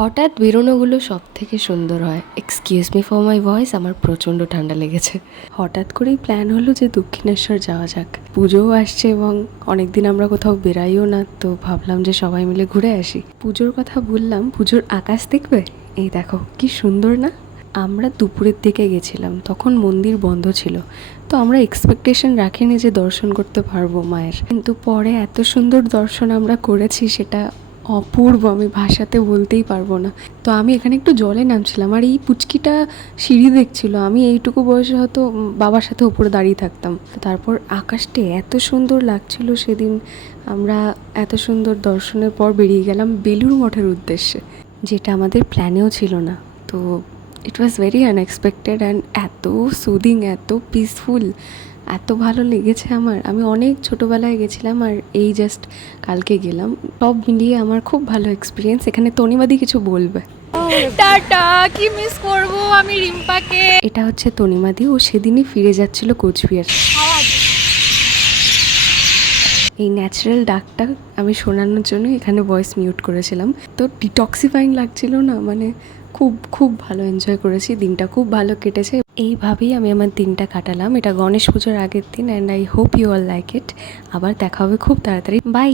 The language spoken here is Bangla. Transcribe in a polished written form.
হঠাৎ বেরোনোগুলো সব থেকে সুন্দর হয়। Excuse me for my voice, আমার প্রচণ্ড ঠান্ডা লেগেছে। হঠাৎ করেই প্ল্যান হলো যে দক্ষিণেশ্বর যাওয়া যাক, পুজোও আসছে এবং অনেকদিন আমরা কোথাও বেরাইও না, তো ভাবলাম যে সবাই মিলে ঘুরে আসি। পুজোর কথা বললাম, পুজোর আকাশ দেখবে, এই দেখো কি সুন্দর না। আমরা দুপুরের দিকে গেছিলাম, তখন মন্দির বন্ধ ছিল, তো আমরা এক্সপেকটেশন রাখিনি যে দর্শন করতে পারবো মায়ের, কিন্তু পরে এত সুন্দর দর্শন আমরা করেছি, সেটা অপূর্ব, আমি ভাষাতে বলতেই পারবো না। তো আমি এখানে একটু জলে নামছিলাম আর এই পুচকিটা সিঁড়ি দেখছিল, আমি এইটুকু বয়সে হয়তো বাবার সাথে উপরে দাঁড়িয়ে থাকতাম। তো তারপর আকাশটা এত সুন্দর লাগছিল সেদিন। আমরা এত সুন্দর দর্শনের পর বেরিয়ে গেলাম বেলুড় মঠের উদ্দেশ্যে, যেটা আমাদের প্ল্যানেও ছিল না। তো ইট ওয়াজ ভেরি আনএক্সপেক্টেড অ্যান্ড এত সুদিং, এত পিসফুল, এত ভালো লেগেছে আমার। আমি অনেক ছোটোবেলায় গেছিলাম আর এই জাস্ট কালকে গেলাম, সব মিলিয়ে আমার খুব ভালো এক্সপিরিয়েন্স। এখানে তনিমাদি কিছু বলবে। টাটা, কি মিস করব আমি রিম্পাকে। এটা হচ্ছে তনিমাদি, ও সেদিনই ফিরে যাচ্ছিল কোচবিহার। এই ন্যাচারাল ডাকটা আমি শোনানোর জন্য এখানে ভয়েস মিউট করেছিলাম। তো ডিটক্সিফাইং লাগছিল না, মানে খুব খুব ভালো এনজয় করেছি, দিনটা খুব ভালো কেটেছে। এইভাবেই আমি আমার দিনটা কাটালাম। এটা গণেশ পুজোর আগের দিন, and I hope you all like it. আবার দেখা হবে খুব তাড়াতাড়ি। বাই।